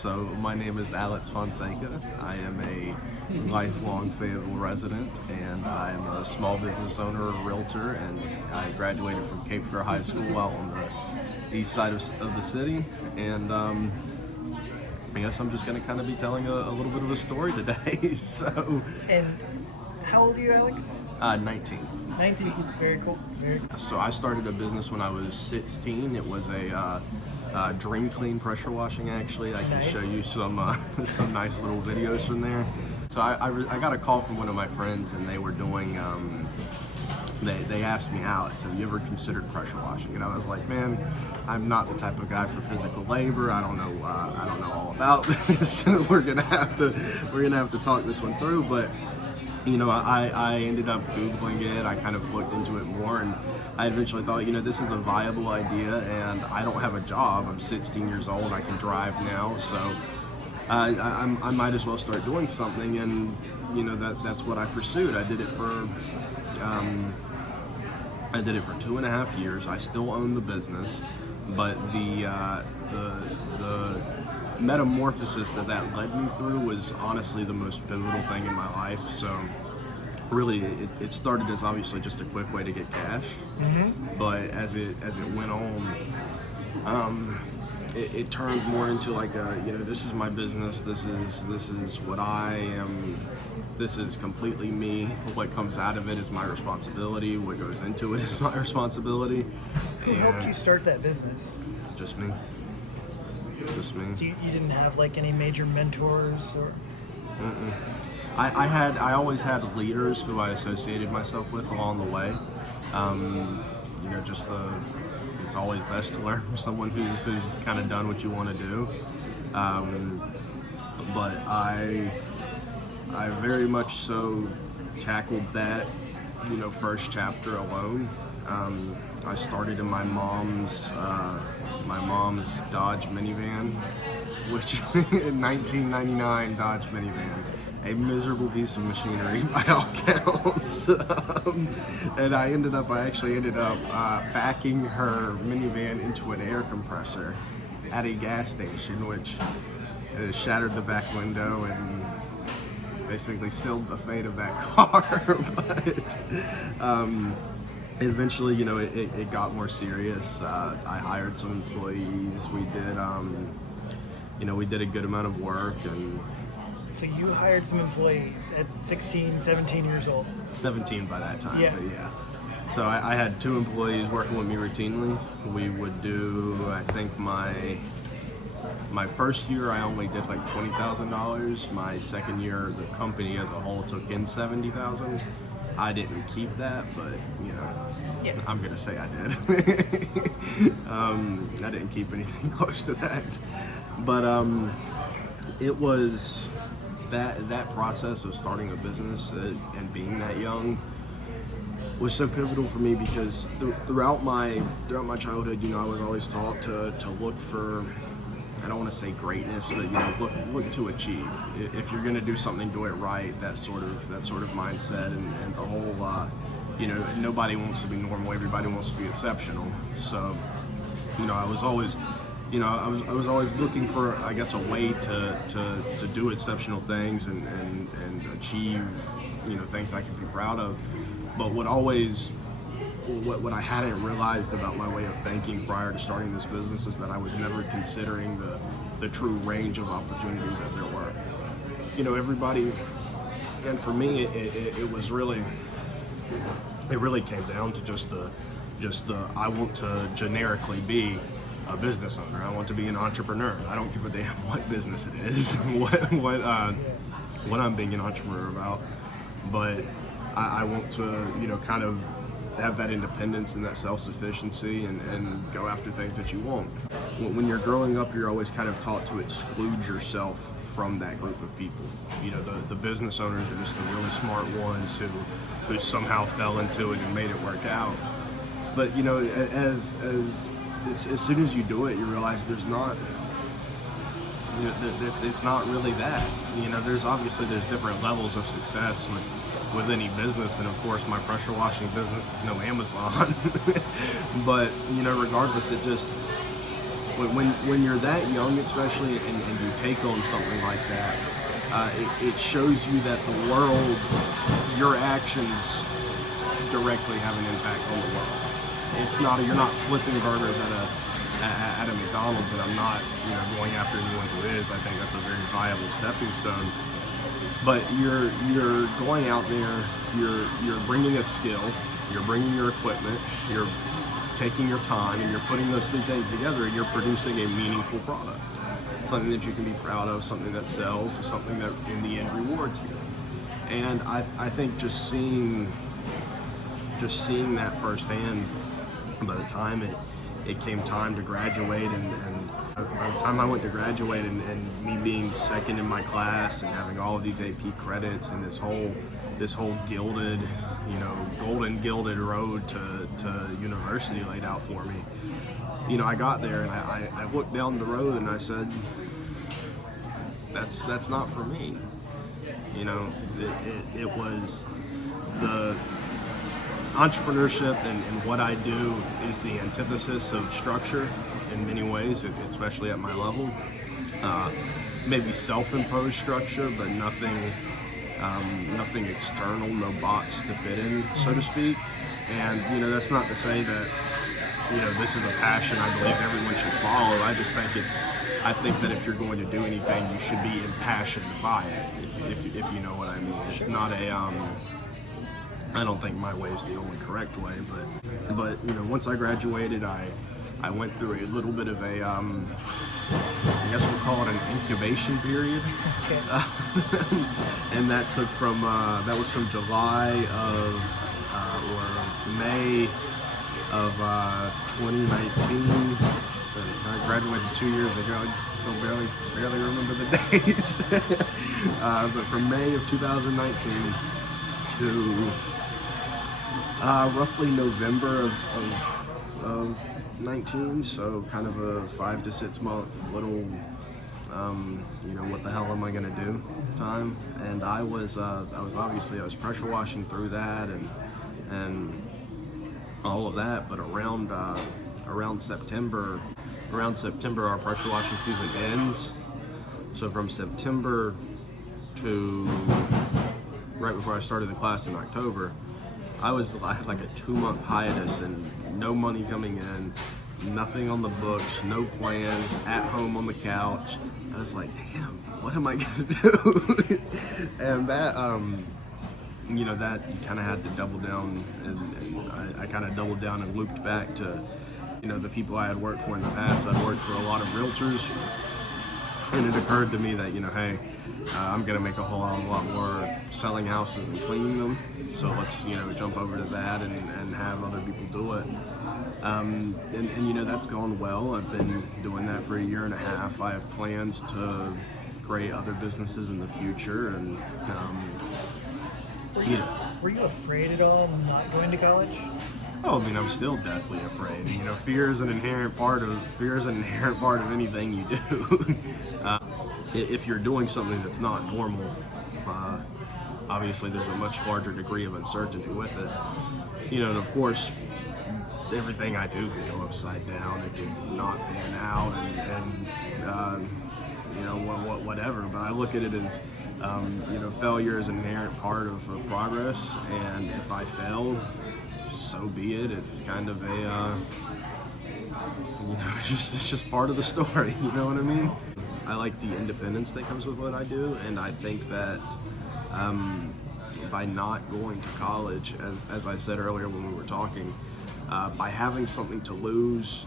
So my name is Alex Fonseca. I am a lifelong Fayetteville resident, and I am a small business owner, a realtor, and I graduated from Cape Fear High School out on the east side of the city. And I guess I'm just going to kind of be telling a little bit of a story today. So, And how old are you, Alex? 19. 19. Very cool. Very cool. So I started a business when I was 16. It was a Dream Clean pressure washing. Actually, I can show you some nice little videos from there. So I got a call from one of my friends, and they were doing. They asked me, Alex, have you ever considered pressure washing? And I was like, man, I'm not the type of guy for physical labor. I don't know all about this. We're gonna have to talk this one through. But you know, I ended up Googling it. I kind of looked into it more, and I eventually thought, you know, this is a viable idea, and I don't have a job. I'm 16 years old. I can drive now, so I might as well start doing something. And you know, that's what I pursued. I did it for 2.5 years. I still own the business, but the metamorphosis that led me through was honestly the most pivotal thing in my life. So really, it started as obviously just a quick way to get cash, but as it went on, it turned more into like you know, this is my business. This is what I am. This is completely me. What comes out of it is my responsibility. What goes into it is my responsibility. Who helped you start that business? Just me. Just me. So you didn't have like any major mentors or? I always had leaders who I associated myself with along the way. You know, it's always best to learn from someone who's kind of done what you want to do. But I very much so tackled that, you know, first chapter alone. I started in my mom's Dodge minivan, which in 1999 Dodge minivan, a miserable piece of machinery by all counts. And I actually ended up backing her minivan into an air compressor at a gas station, which shattered the back window and basically sealed the fate of that car. But eventually, you know, it got more serious. I hired some employees. We did, you know, we did a good amount of work. And So you hired some employees at 16, 17 years old. 17 by that time. Yeah. But yeah. So I had 2 employees working with me routinely. We would do, I think my first year I only did like $20,000. My second year, the company as a whole took in $70,000. I didn't keep that, but you know, Yeah. I'm gonna say I did. I didn't keep anything close to that. But it was that process of starting a business and being that young was so pivotal for me, because throughout my childhood, you know, I was always taught to look for, I don't want to say greatness, but you know, look to achieve. If you're going to do something, do it right. That sort of mindset, and the whole, you know, nobody wants to be normal. Everybody wants to be exceptional. So, you know, I was always looking for, I guess, a way to do exceptional things and achieve, you know, things I could be proud of. But what I hadn't realized about my way of thinking prior to starting this business is that I was never considering the true range of opportunities that there were. You know, everybody, and for me, it was really, it really came down to just the I want to generically be a business owner. I want to be an entrepreneur. I don't give a damn what business it is, what I'm being an entrepreneur about, but I want to, you know, kind of have that independence and that self-sufficiency and go after things that you want. When you're growing up, you're always kind of taught to exclude yourself from that group of people. You know, the business owners are just the really smart ones who somehow fell into it and made it work out. But you know, as soon as you do it, you realize there's not, you know, it's not really that. You know, there's different levels of success with any business, and of course my pressure washing business is no Amazon. But you know, regardless, when you're that young, especially, and you take on something like that, it shows you that the world, your actions directly have an impact on the world. It's not you're not flipping burgers at a McDonald's, and I'm not going after anyone who is. I think that's a very viable stepping stone. But you're going out there, you're bringing a skill, you're bringing your equipment, you're taking your time, and you're putting those three things together, and you're producing a meaningful product, something that you can be proud of, something that sells, something that in the end rewards you. And I think just seeing that firsthand, by the time it came time to graduate, and by the time I went to graduate, and me being second in my class and having all of these AP credits and this whole gilded, golden gilded road to university laid out for me, I got there and I looked down the road and I said, that's not for me. It was the entrepreneurship and what I do is the antithesis of structure in many ways, especially at my level. Maybe self-imposed structure, but nothing external, no box to fit in, so to speak. And that's not to say that this is a passion I believe everyone should follow. I think that if you're going to do anything, you should be impassioned by it, if you know what I mean. It's not a I don't think my way is the only correct way, but once I graduated, I went through a little bit of a I guess we'll call it an incubation period. Okay. And that took that was from July or May of 2019. So I graduated 2 years ago. I still barely remember the days. But from May of 2019 to roughly November of 19, so kind of a 5 to 6 month little, what the hell am I gonna do time. And I was pressure washing through that and all of that. But around September, our pressure washing season ends. So from September to right before I started the class in October, I had like a 2-month hiatus and no money coming in, nothing on the books, no plans, at home on the couch. I was like, damn, what am I gonna do? And that, that kind of had to double down, and I kind of doubled down and looped back to, the people I had worked for in the past. I'd worked for a lot of realtors, and it occurred to me that, hey, I'm gonna make a whole lot more selling houses than cleaning them. So let's, jump over to that and have other people do it. And that's gone well. I've been doing that for 1.5 years. I have plans to create other businesses in the future. And Were you afraid at all not going to college? Oh, I'm still deathly afraid. Fear is an inherent part of anything you do. If you're doing something that's not normal, obviously there's a much larger degree of uncertainty with it. And of course, everything I do could go upside down. It could not pan out, and whatever. But I look at it as, failure is an inherent part of progress, and if I fail, so be it. It's kind of a, it's just part of the story. You know what I mean? I like the independence that comes with what I do, and I think that by not going to college, as I said earlier when we were talking, by having something to lose,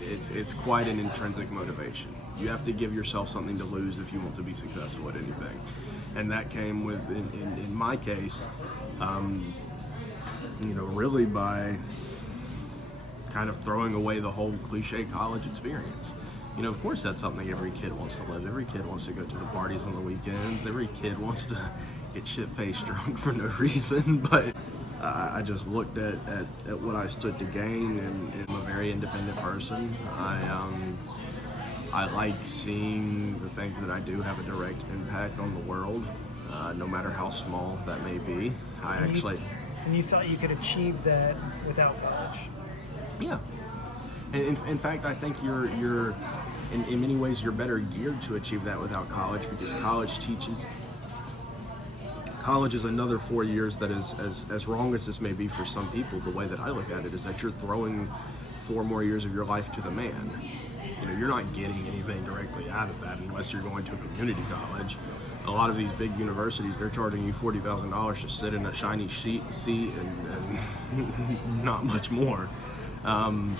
it's quite an intrinsic motivation. You have to give yourself something to lose if you want to be successful at anything, and that came with, in my case, really by kind of throwing away the whole cliche college experience. Of course that's something every kid wants to live. Every kid wants to go to the parties on the weekends. Every kid wants to get shit-faced drunk for no reason. But I just looked at what I stood to gain, and I'm a very independent person. I like seeing the things that I do have a direct impact on the world, no matter how small that may be. And you thought you could achieve that without college? Yeah. And in fact, I think you're in many ways you're better geared to achieve that without college, because college is another 4 years that is as wrong as this may be for some people. The way that I look at it is that you're throwing 4 more years of your life to the man. You know, you're not getting anything directly out of that unless you're going to a community college. A lot of these big universities, they're charging you $40,000 to sit in a shiny seat and not much more. And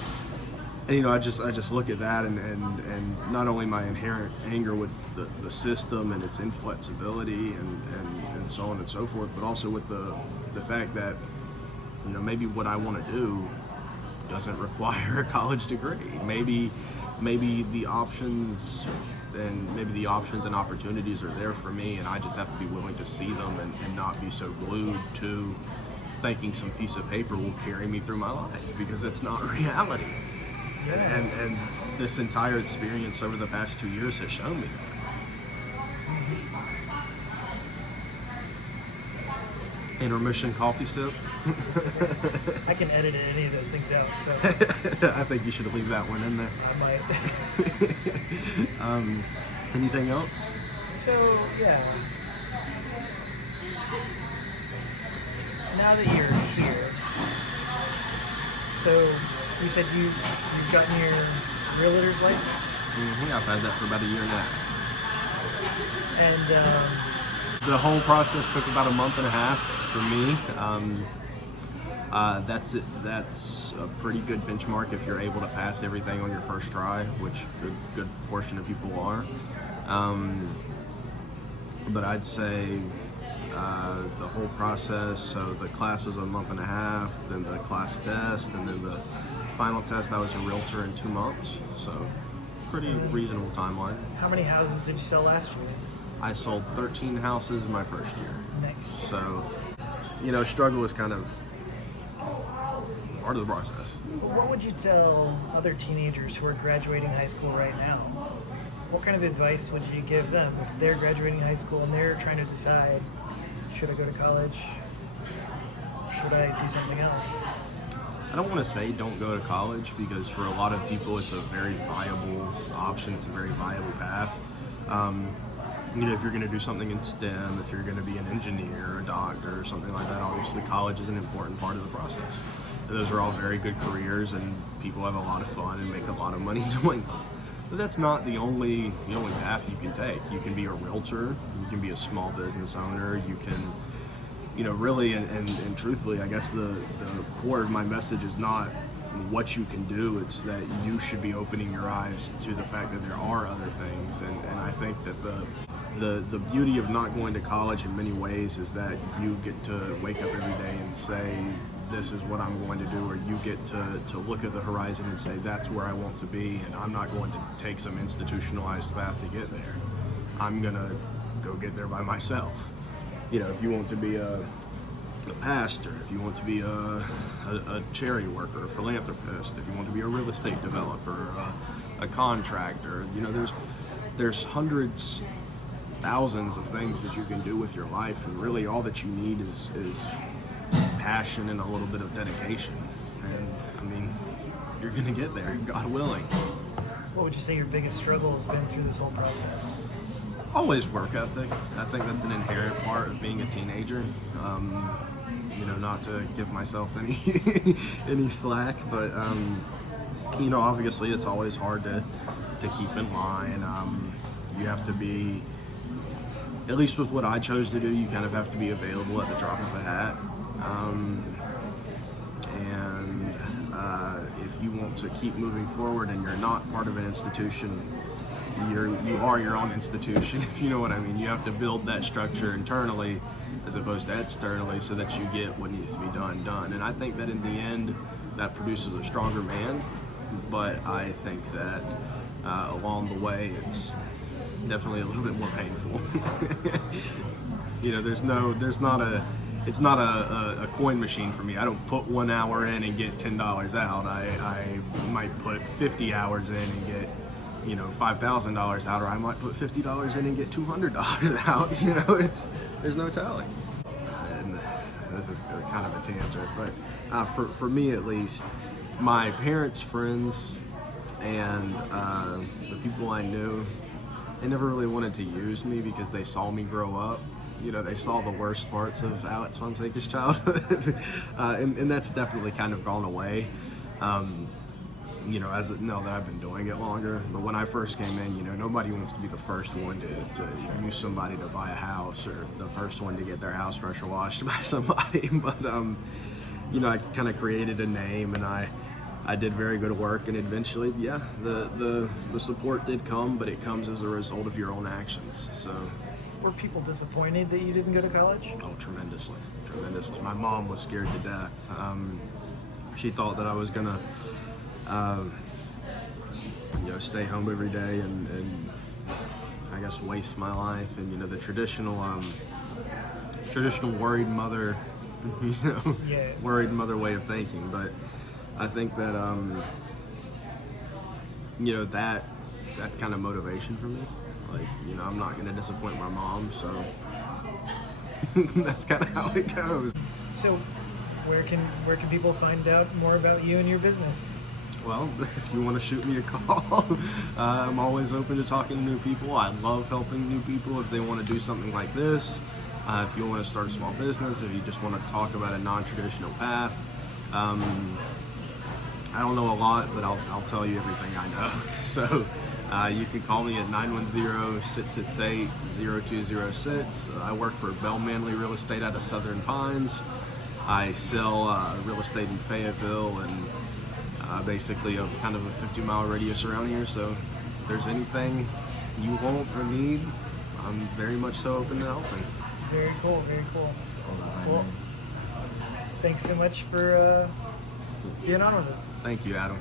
you know, I just look at that and not only my inherent anger with the system and its inflexibility and so on and so forth, but also with the fact that, you know, maybe what I want to do doesn't require a college degree. Maybe the options and opportunities are there for me, and I just have to be willing to see them and not be so glued to thinking some piece of paper will carry me through my life, because that's not reality. And this entire experience over the past 2 years has shown me that. Intermission coffee sip. I can edit any of those things out, so I think you should leave that one in there. I might. Anything else? So, yeah. Now that you're here, so you said you've gotten your realtor's license? I've had that for about a year and a half. And the whole process took about a month and a half for me. That's a pretty good benchmark if you're able to pass everything on your first try, which a good portion of people are. But I'd say the whole process, so the class was a month and a half, then the class test, and then the final test. I was a realtor in 2 months, so pretty reasonable timeline. how many houses did you sell last year? I sold 13 houses my first year. Nice. So, you know, struggle is kind of part of the process. What would you tell other teenagers who are graduating high school right now? What kind of advice would you give them if they're graduating high school and they're trying to decide, should I go to college? Should I do something else? I don't want to say don't go to college, because for a lot of people it's a very viable option. It's a very viable path. You know, if you're going to do something in STEM, if you're going to be an engineer, a doctor, or something like that, obviously college is an important part of the process. Those are all very good careers, and people have a lot of fun and make a lot of money doing them. But that's not the only path you can take. You can be a realtor, you can be a small business owner, you can, you know, really and truthfully, I guess the core of my message is not what you can do, it's that you should be opening your eyes to the fact that there are other things. And I think that the beauty of not going to college in many ways is that you get to wake up every day and say, this is what I'm going to do, or you get to look at the horizon and say, that's where I want to be, and I'm not going to take some institutionalized path to get there. I'm gonna go get there by myself. You know, if you want to be a pastor, if you want to be a charity worker, a philanthropist, if you want to be a real estate developer, a contractor, you know, there's hundreds, thousands of things that you can do with your life, and really all that you need is passion and a little bit of dedication. And I mean, you're gonna get there, God willing. What would you say your biggest struggle has been through this whole process? Always work ethic. I think that's an inherent part of being a teenager. You know, not to give myself any slack, but you know, obviously it's always hard to keep in line. You have to be, at least with what I chose to do, you kind of have to be available at the drop of a hat. If you want to keep moving forward and you're not part of an institution, you are your own institution, if you know what I mean. You have to build that structure internally as opposed to externally, so that you get what needs to be done. And I think that in the end, that produces a stronger man. But I think that along the way, it's definitely a little bit more painful. You know, it's not a coin machine for me. I don't put 1 hour in and get $10 out. I might put 50 hours in and get, you know, $5,000 out, or I might put $50 in and get $200 out. You know, there's no telling. And this is kind of a tangent, but for me at least, my parents' friends and the people I knew, they never really wanted to use me because they saw me grow up. You know, they saw the worst parts of Alex Fonseca's childhood, and that's definitely kind of gone away. You know, now that I've been doing it longer, but when I first came in, you know, nobody wants to be the first one to use somebody to buy a house or the first one to get their house pressure washed by somebody. But you know, I kind of created a name, and I did very good work, and eventually, yeah, the support did come, but it comes as a result of your own actions. So. Were people disappointed that you didn't go to college? Oh, tremendously. My mom was scared to death. She thought that I was gonna, you know, stay home every day and I guess waste my life. And you know, the traditional worried mother, you know, Yeah. worried mother way of thinking. But I think that, you know, that's kind of motivation for me. Like, you know, I'm not going to disappoint my mom, so that's kind of how it goes. So, where can people find out more about you and your business? Well, if you want to shoot me a call, I'm always open to talking to new people. I love helping new people if they want to do something like this. If you want to start a small business, if you just want to talk about a non-traditional path. I don't know a lot, but I'll tell you everything I know. So. You can call me at 910-668-0206. I work for Bell Manley Real Estate out of Southern Pines. I sell real estate in Fayetteville and basically a kind of a 50-mile radius around here. So if there's anything you want or need, I'm very much so open to helping. Very cool, very cool. Well, thanks so much for being on with us. Thank you, Adam.